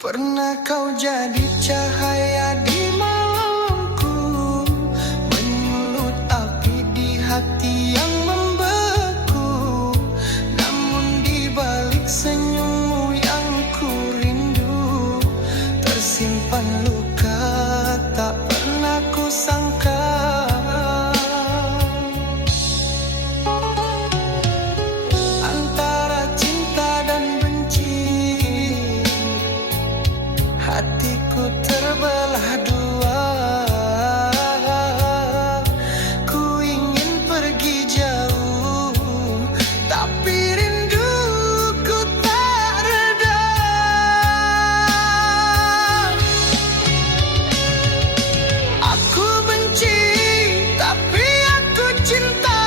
Pernah kau jadi cahaya di malamku, menyulut api di hati yang membeku. Namun di balik senyummu yang ku rindu, tersimpan luka tak pernah ku sangka. Antara cinta dan benci, hatiku terbelah dua. Ku ingin pergi jauh, tapi rinduku tak reda. Aku benci, tapi aku cinta.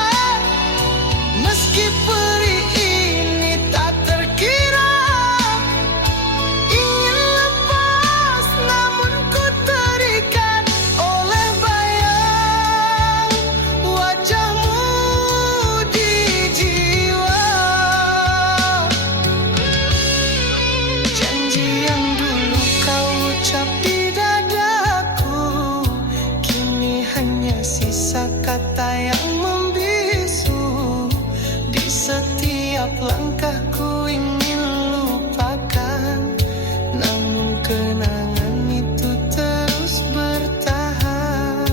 Meski peri ini tak terkira, ingin lepas namun ku terikat oleh bayang wajahmu di jiwa. Janji yang dulu kau ucap di dadaku, kini hanya sisa kata yang membisu. Di setiap langkahku ingin lupakan, namun kenangan itu terus bertahan.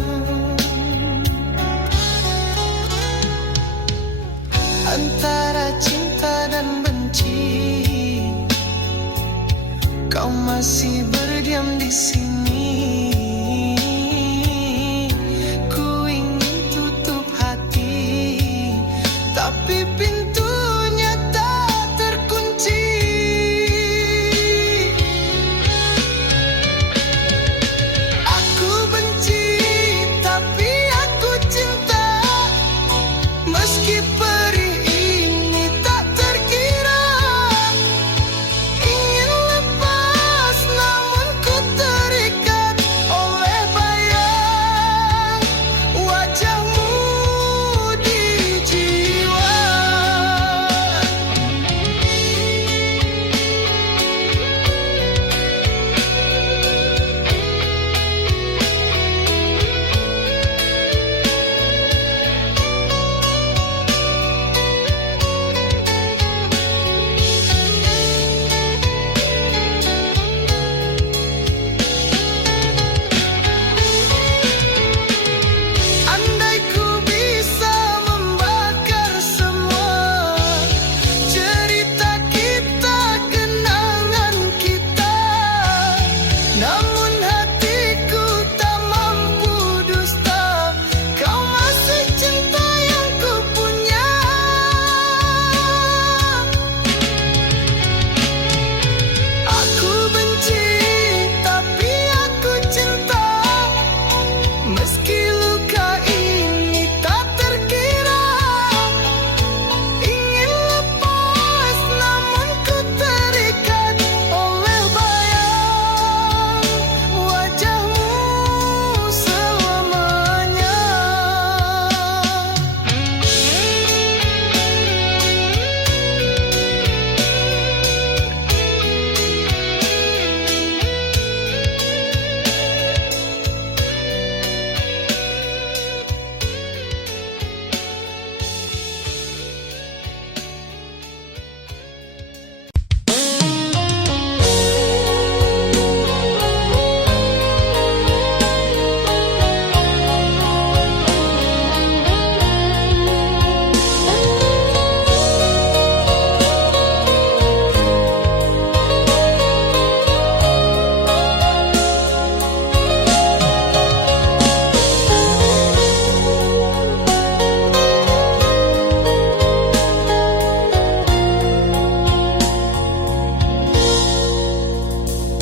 Antara cinta dan benci, kau masih berdiam di sini. Ku ingin tutup hati, tapi pintunya tak terkunci. Aku benci, tapi aku cinta. Meski perih ini tak terkira, ingin lepas namun ku terikat oleh bayang wajahmu di jiwa. Andai ku bisa membakar semua cerita kita, kenangan kita, namun hatiku tak mampu dusta. Kau masih cinta yang ku punya. Aku benci, tapi aku cinta. Meski luka ini tak terkira, ingin lepas namun ku terikat oleh bayang wajahmu selamanya.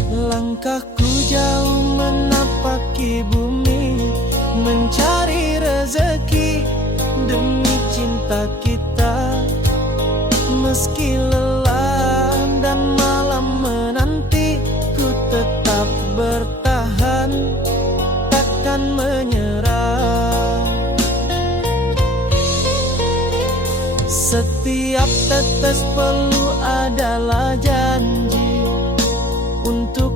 Langkahku jauh menapaki bumi, mencari rezeki demi cinta kita. Meski lelah dan malam menanti, ku tetap bertahan, takkan menyerah. Setiap tetes peluh adalah janji untuk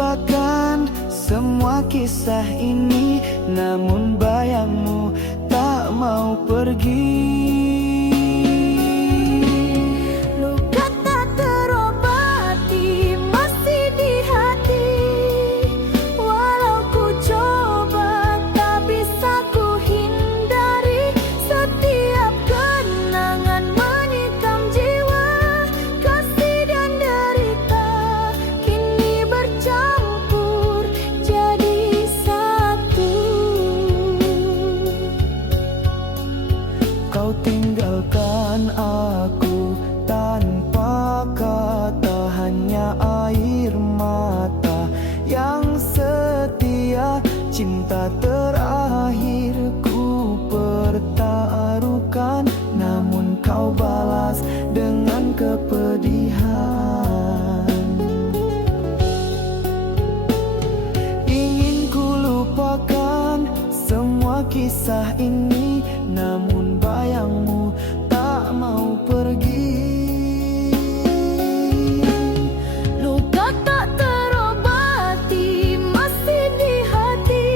lupakan semua kisah ini, namun bayangmu tak mau pergi. Luka tak terobati masih di hati, walau ku coba tak bisa ku hindari. Setiap kenangan menikam jiwa, kasih dan derita kini bercampur jadi satu. Kau tinggalkan aku tanpa kata, hanya air mata yang setia. Cinta terakhir ku pertaruhkan, namun kau balas dengan kepedihan. Ingin ku lupakan semua kisah ini, namun bayangmu tak mau pergi. Luka tak terobati masih di hati,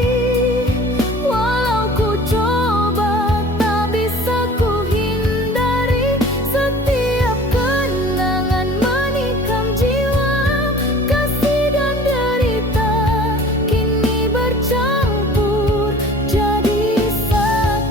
walau ku coba tak bisa ku hindari. Setiap kenangan menikam jiwa, kasih dan derita kini bercampur jadi satu.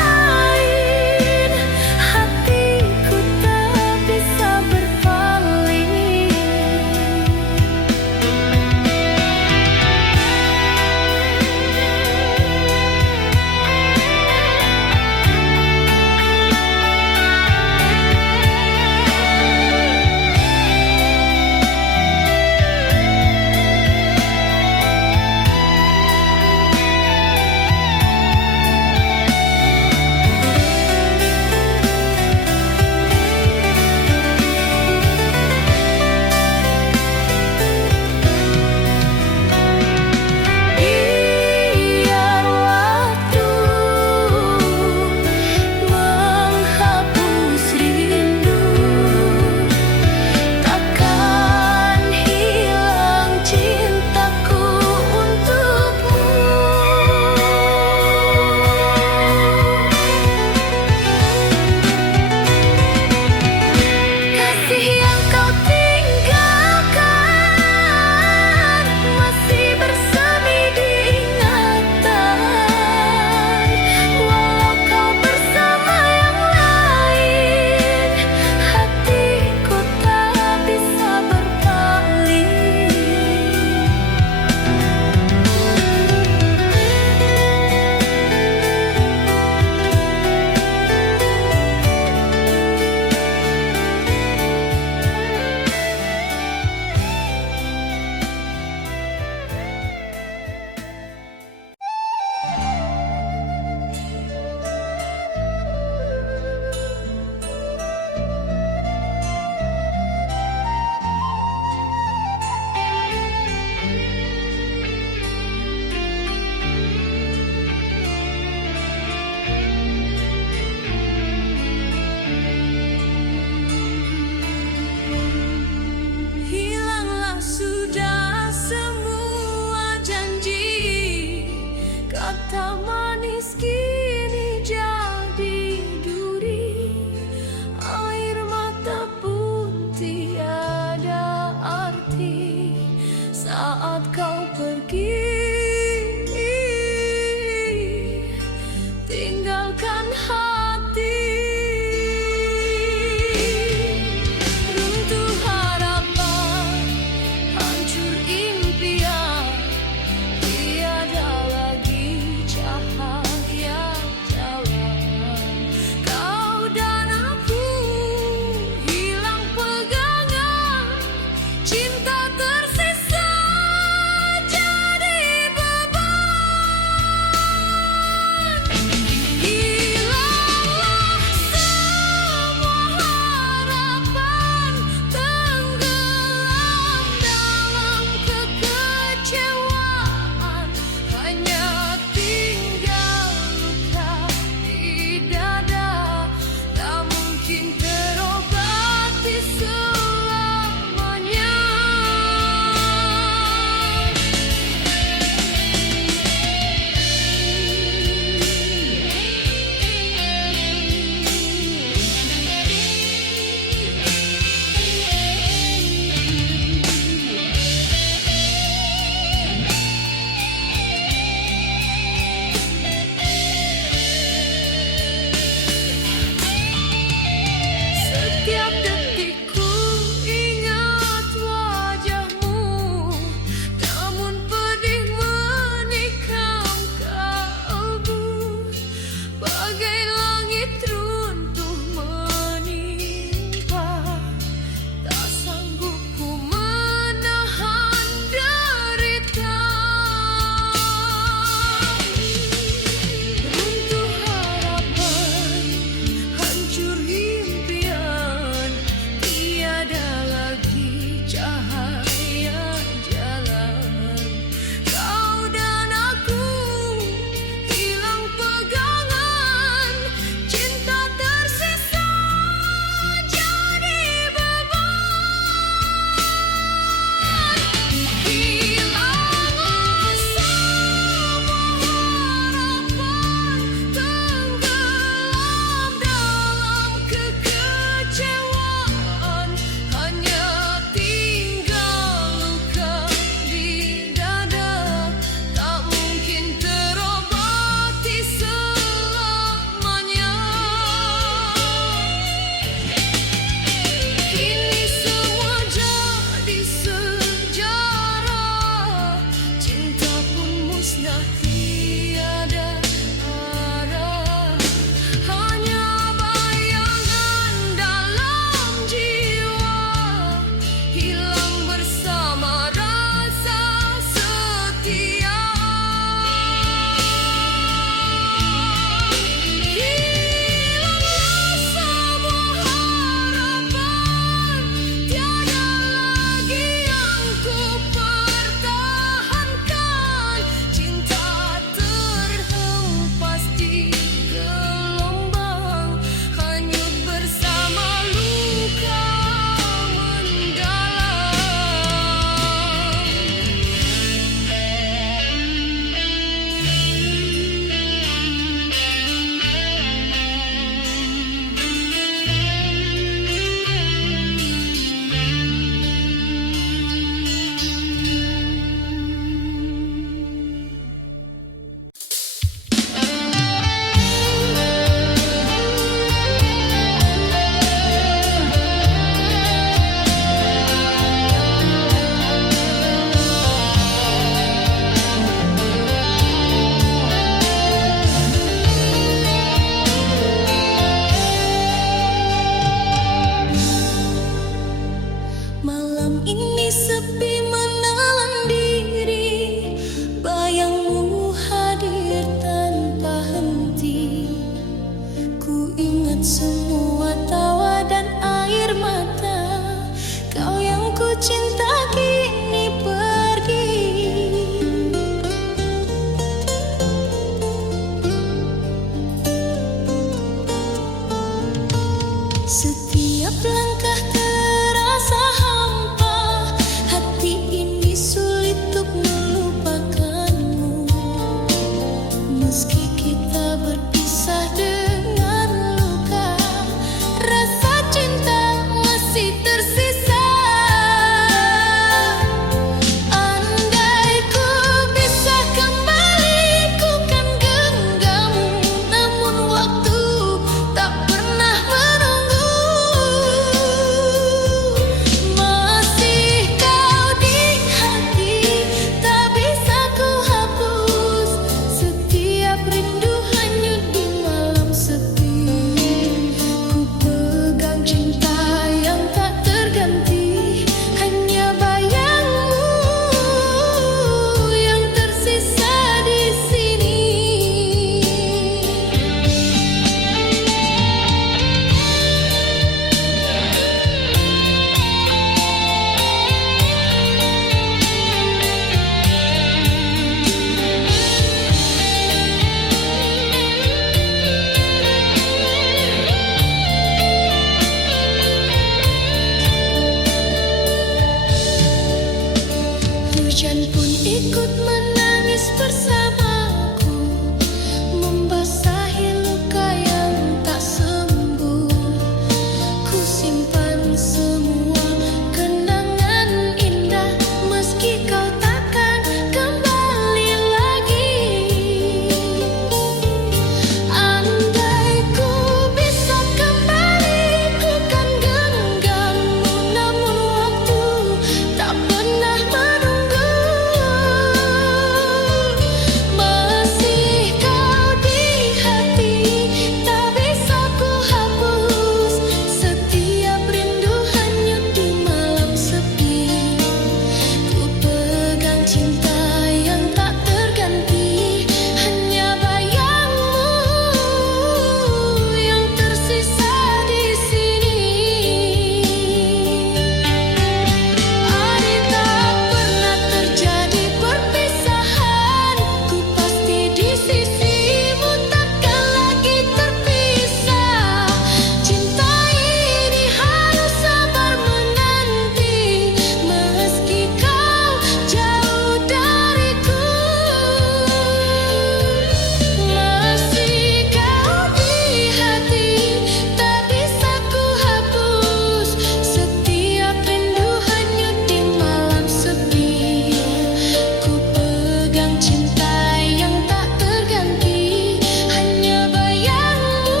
cinta yang tak terganti, hanya bayangmu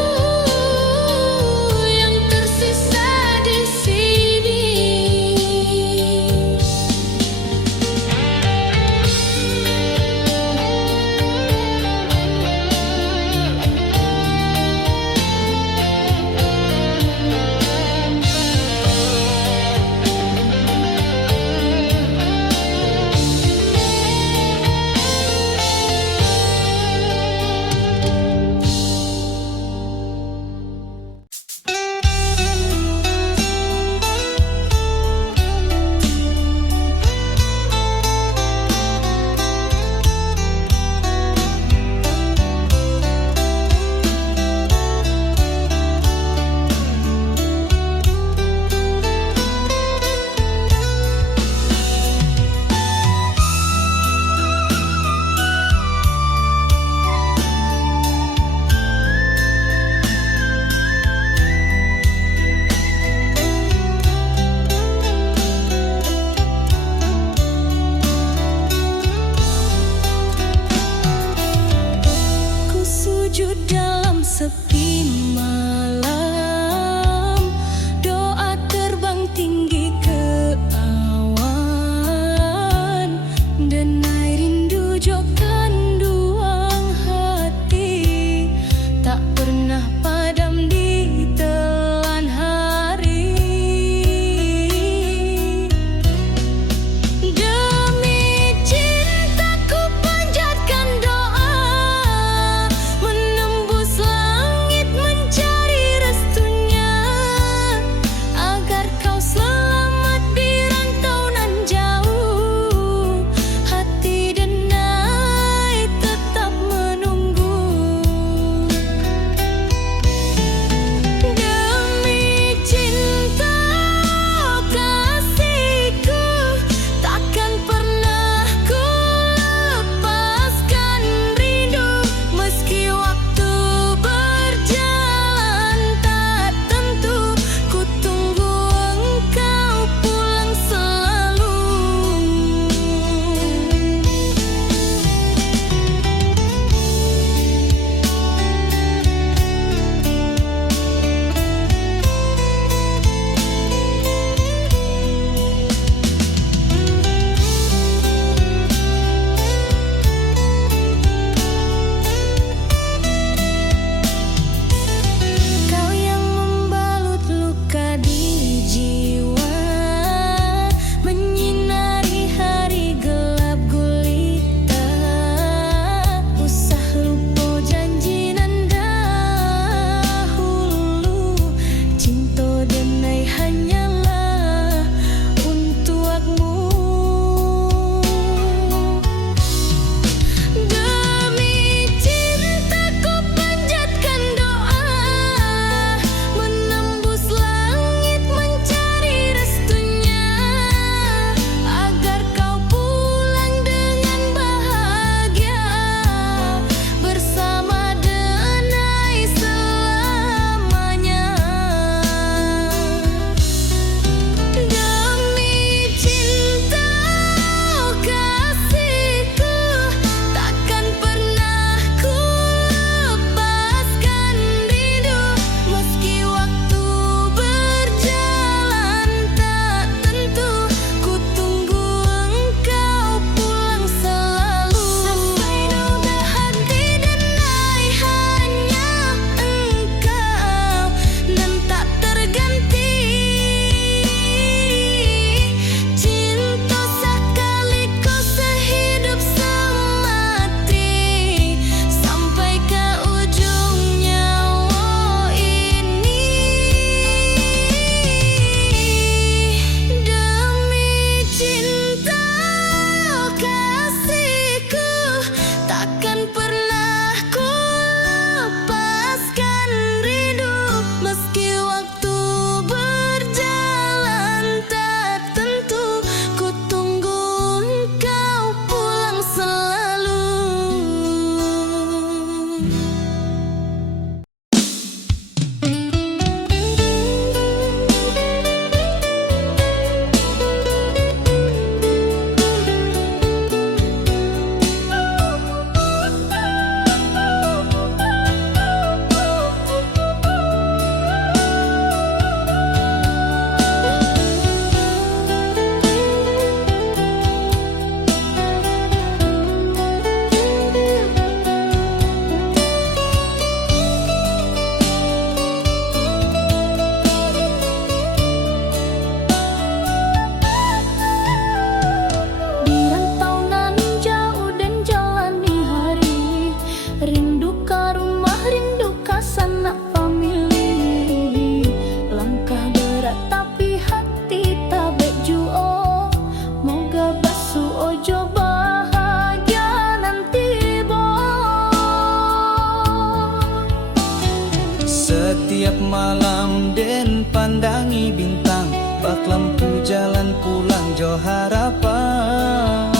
yang tersisa di sini. Setiap malam den pandangi bintang, bak lampu jalan pulang jo harapan.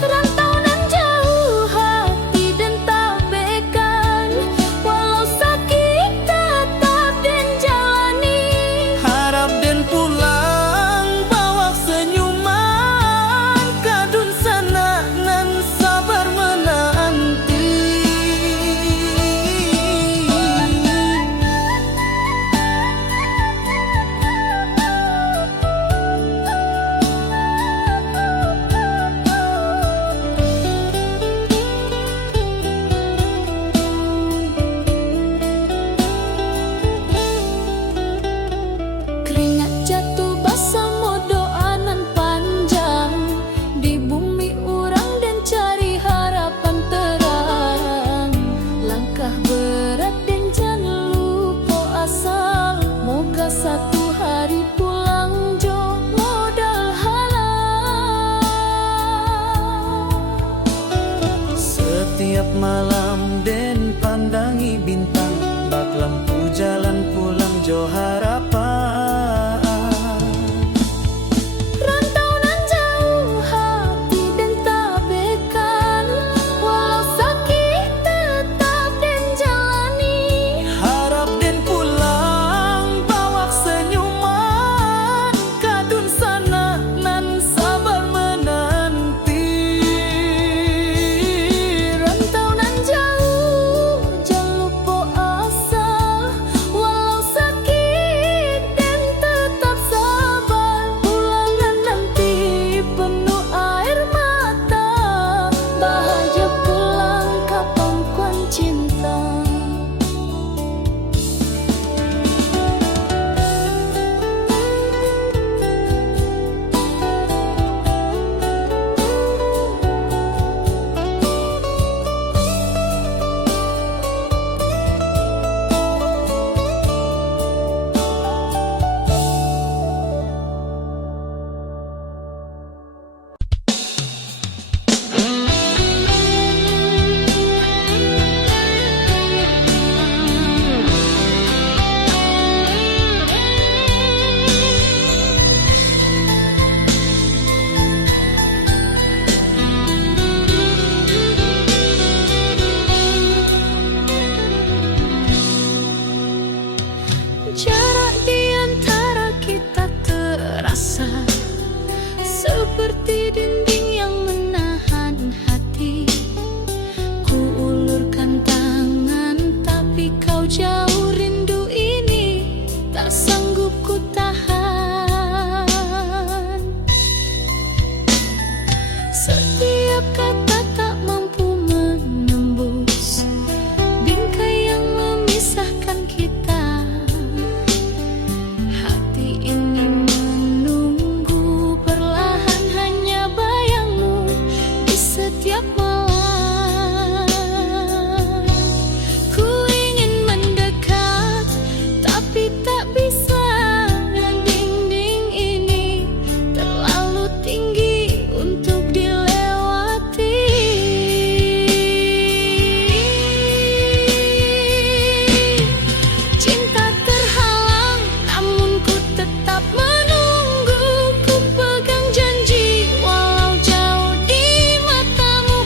Rantau nan jauh hati dan tak bekan, walau sakit tetap den jalani. Harap den pulang bawa senyuman, kadun sana nan sabar menanti. Keringat jatuh basah mo doa nan panjang, di bumi urang dan cari harapan terang. Langkah berat dan jangan lupa asal, moga satu hari pulang jo modal halal. Setiap malam den pandangi bintang, bak lampu jalan pulang jo harapan. Rantau nan jauh hati dan tak bekan, walau sakit tetap den jalani. Harap den pulang bawa senyuman, kadun sana nan sabar menanti. Rantau nan jauh jangan lupa asal, walau sakit dan tetap sabar. Pulangan nanti penuh air mata, bahagia pulang ka pangkuan cinta. Jarak di antara kita terasa seperti dinding yang menahan hati. Ku ulurkan tangan tapi kau jauh, rindu ini tak sanggup ku tahan. Setiap kata tak mampu menembus bingkai yang memisahkan kita. Hati ini menunggu perlahan, hanya bayangmu di setiap malam. Ku ingin mendekat tapi tak bisa, dinding ini terlalu tinggi untuk dilewati. Cinta terhalang namun ku tetap menunggu. Ku pegang janji walau jauh di matamu,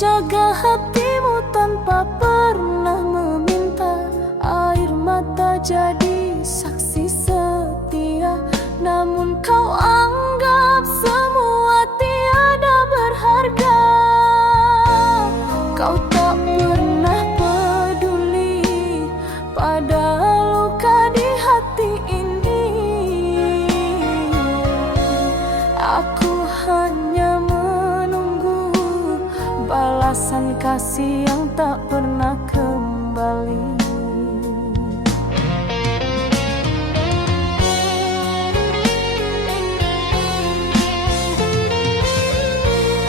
jaga hatimu tanpa pernah meminta. Air mata jadi saksi setia, namun kau anggap semua tiada berharga. Kau tak pernah peduli pada luka di hati ini. Aku hanya menunggu balasan kasih yang tak pernah kembali.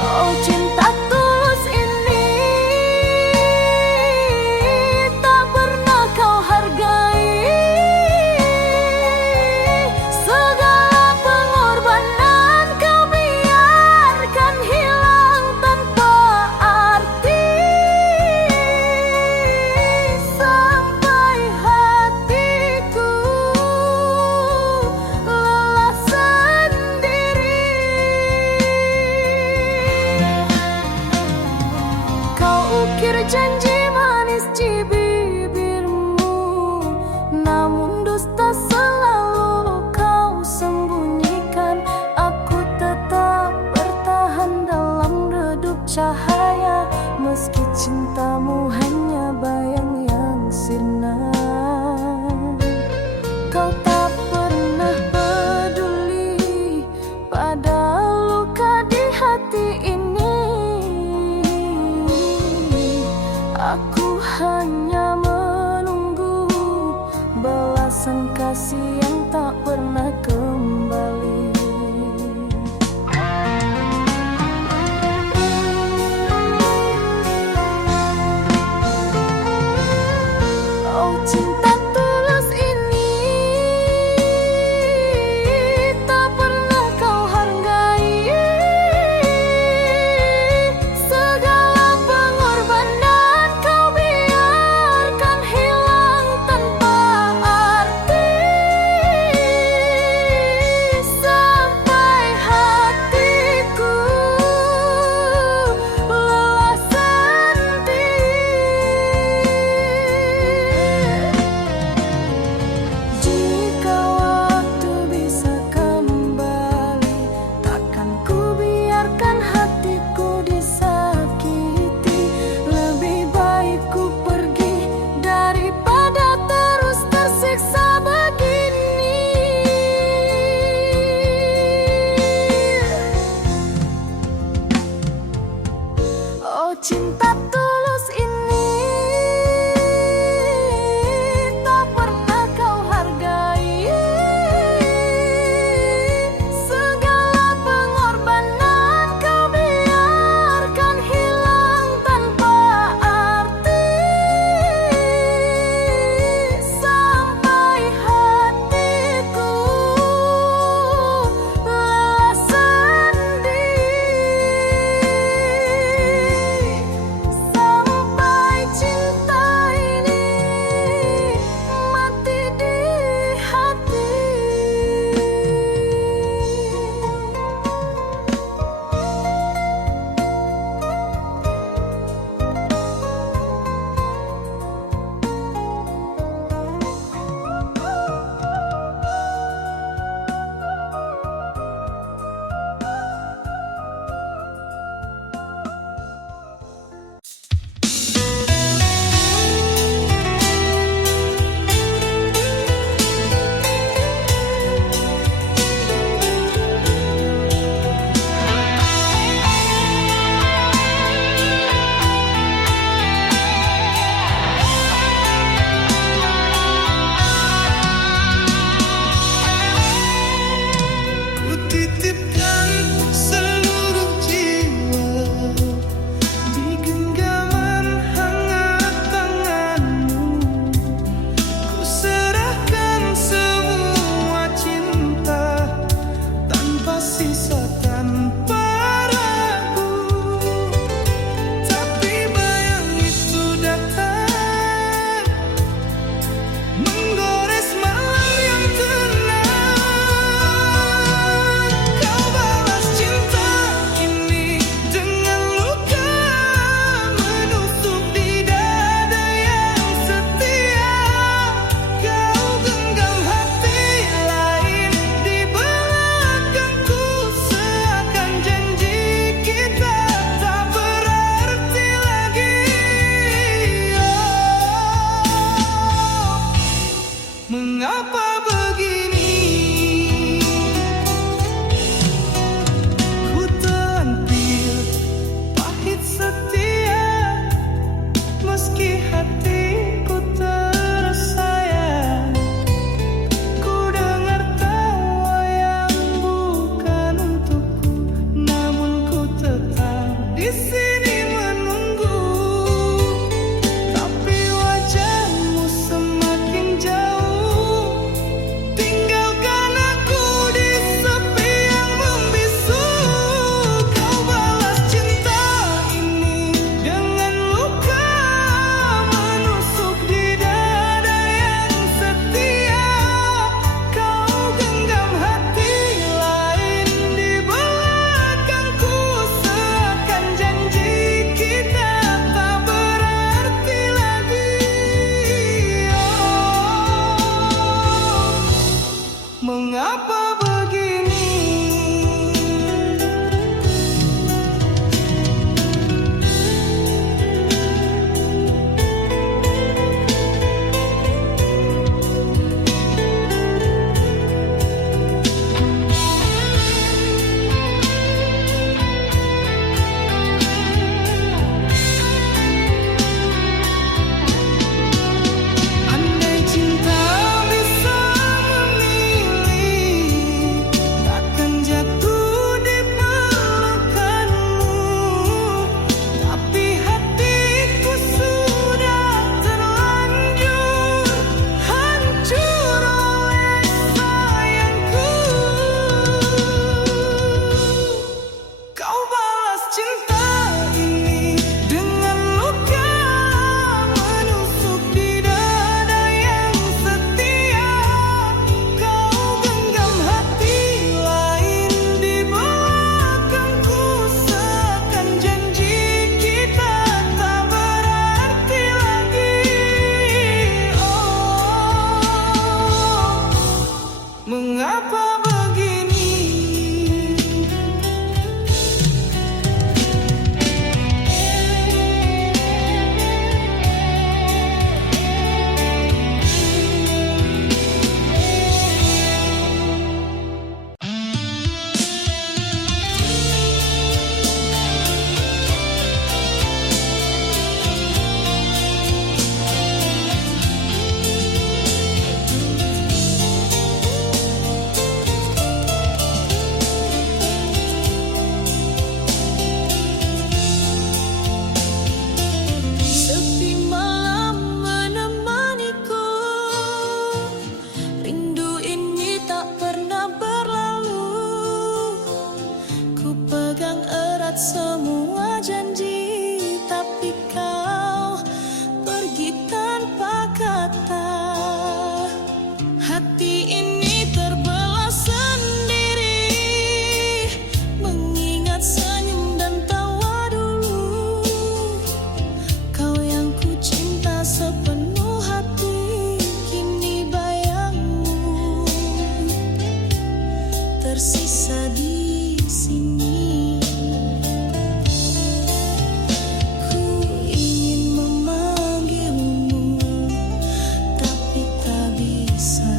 Oh, cinta tulus ini tak pernah kau hargai. Segala pengorbanan kau biarkan hilang tanpa arti. Sampai hatiku lelah sendiri. Kau ukir janji manis di bibirmu, namun dusta selalu kau sembunyikan. Aku tetap bertahan dalam redup cahaya, meski cintamu hanya bayang yang sirna. Kau tak pernah peduli pada luka di hati ini. Aku hanya menunggu balasan kasih yang tak pernah kembali. Oh, cinta tulus ini tak pernah kau hargai. Segala pengorbanan kau biarkan hilang tanpa arti. Sampai hatiku lelah sendiri. Jika waktu bisa kembali, takkan ku biarkan hatiku disakiti. Lebih baik ku pergi daripada terus tersiksa begini. Oh, cinta tulus ini tak pernah kau hargai. Segala pengorbanan kau biarkan hilang tanpa arti. Sampai hatiku lelah sendiri. ikat semua janji, tapi kau pergi tanpa kata. Hati ini terbelah sendiri, mengingat senyum dan tawa dulu. Kau yang ku cinta sepenuh hati, kini bayangmu tersisa di sini. Ku ingin memanggilmu, tapi tak bisa.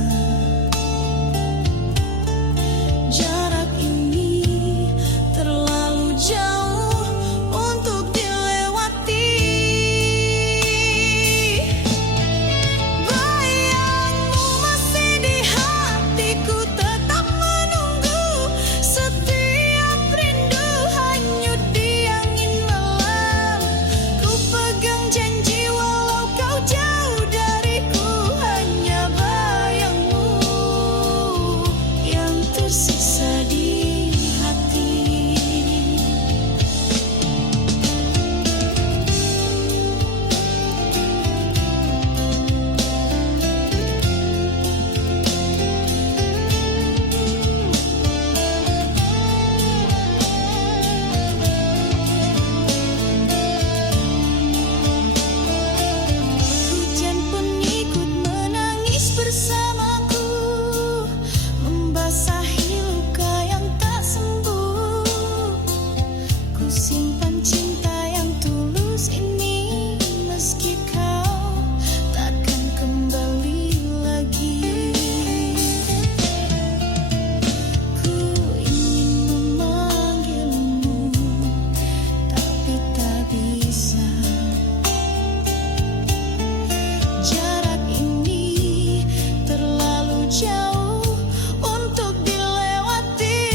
Jarak ini terlalu jauh untuk dilewati. Bayangmu masih di hatiku, tetap menunggu. Setiap rindu hanyut di angin malam. Ku pegang janji walau kau jauh dariku, hanya bayangmu yang tersisa di hati. Hujan pun ikut menangis bersamaku, membasahi luka yang tak sembuh. Ku simpan cinta yang tulus ini, meski kau takkan kembali lagi. Ku ingin memanggilmu, tapi tak bisa. Jarak ini terlalu jauh untuk dilewati.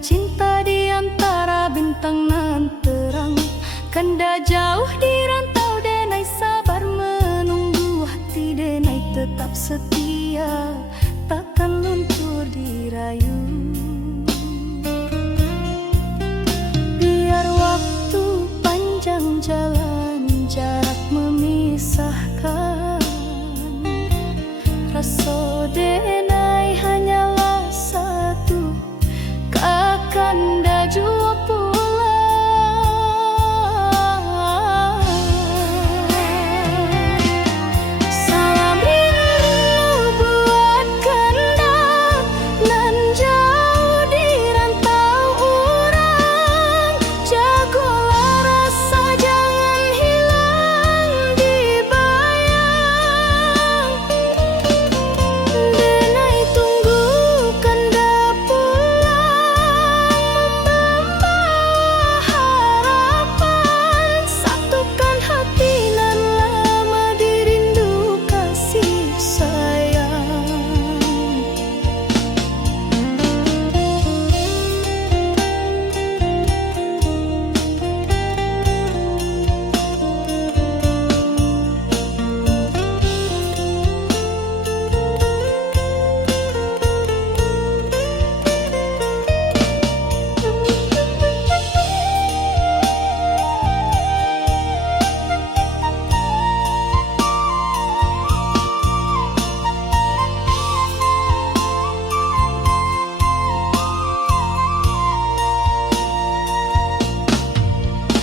cinta di antara bintang nan terang. Kanda jauh di rantau denai sabar menunggu, hati denai tetap setia, takkan luntur dirayu. Biar waktu panjang jalan, jarak memisahkan, rasa denai hanyalah satu, kakanda jua pulang. Salam rindu buat kanda nan jauh di rantau urang. Jagolah rasa jangan hilang di bayang. Denai tunggu kanda pulang, membawa harapan, satukan hati nan lama dirindu kasih sayang.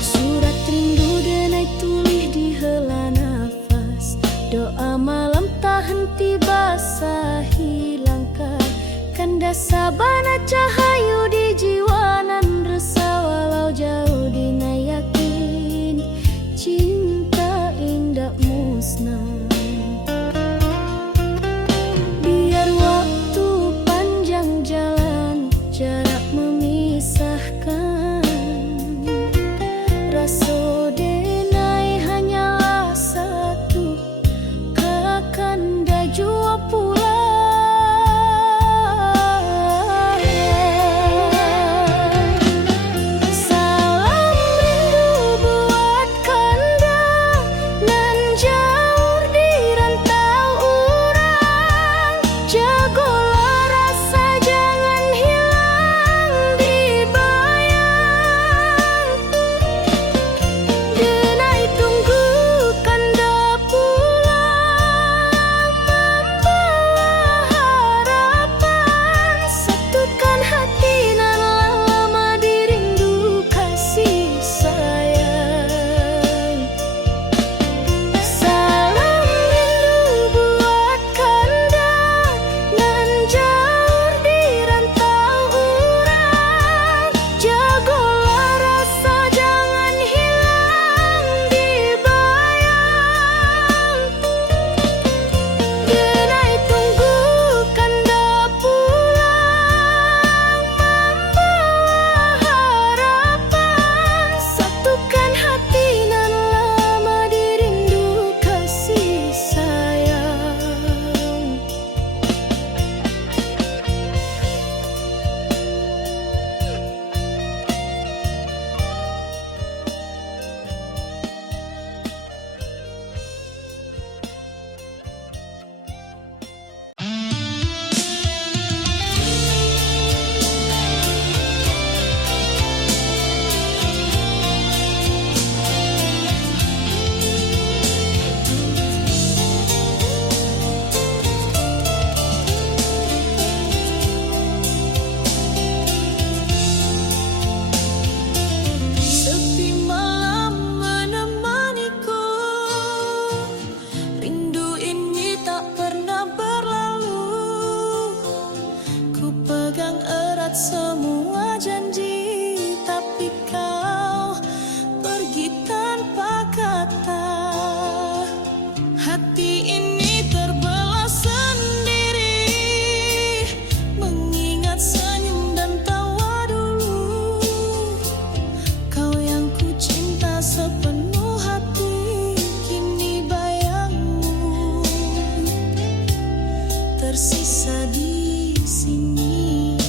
Surat rindu denai tulis di hela nafas, doa malam tak henti basahi langkah. Kanda sabana cahayu di jiwa nan resah, walau jauh dina yakin cinta indah musnah. Biar waktu panjang jalan, jarak memisahkan, rasa denai hanyalah satu, kakanda jua pulang. Salam rindu buat kanda nan jauh di rantau urang. Jagolah rasa jangan hilang di bayang. Denai tunggu kanda pulang, membawa harapan, satukan hati nan lama dirindu kasih sayang. Salam rindu buat kanda nan jauh di rantau urang. Jagolah rasa jangan hilang di bayang. Denai tunggu kanda pulang, membawa harapan, satukan hati nan lama dirindu kasih sayang. Sepi malam menemaniku, rindu ini tak pernah berlalu. Ku pegang erat semua janji, tapi kau pergi tanpa kata. Hati ini terbelah sendiri, mengingat senyum dan tawa dulu. Kau yang ku cinta sepenuh hati, kini bayangmu tersisa di sini.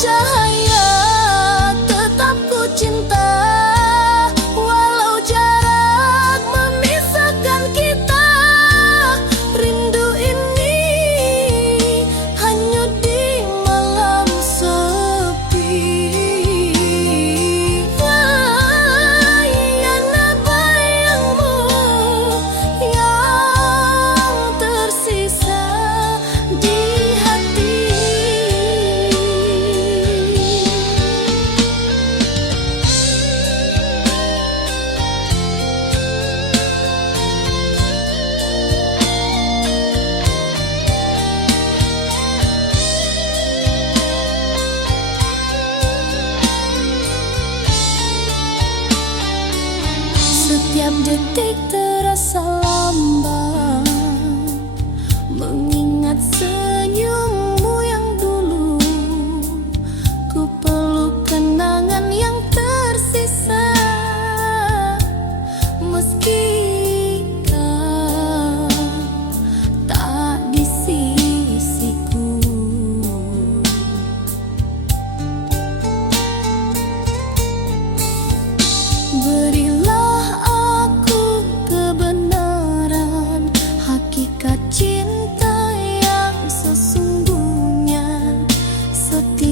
cahaya tetap ku cinta, walau jarak memisahkan kita. Rindu ini hanyut di malam sepi. Yana bayangmu yang tersisa di hati. Setiap detik terasa lambat, mengingat senyummu yang dulu. Ku peluk kenangan yang tersisa, meski kau tak di sisiku. Berilah aku kebenaran, hakikat cinta yang sesungguhnya. Setiap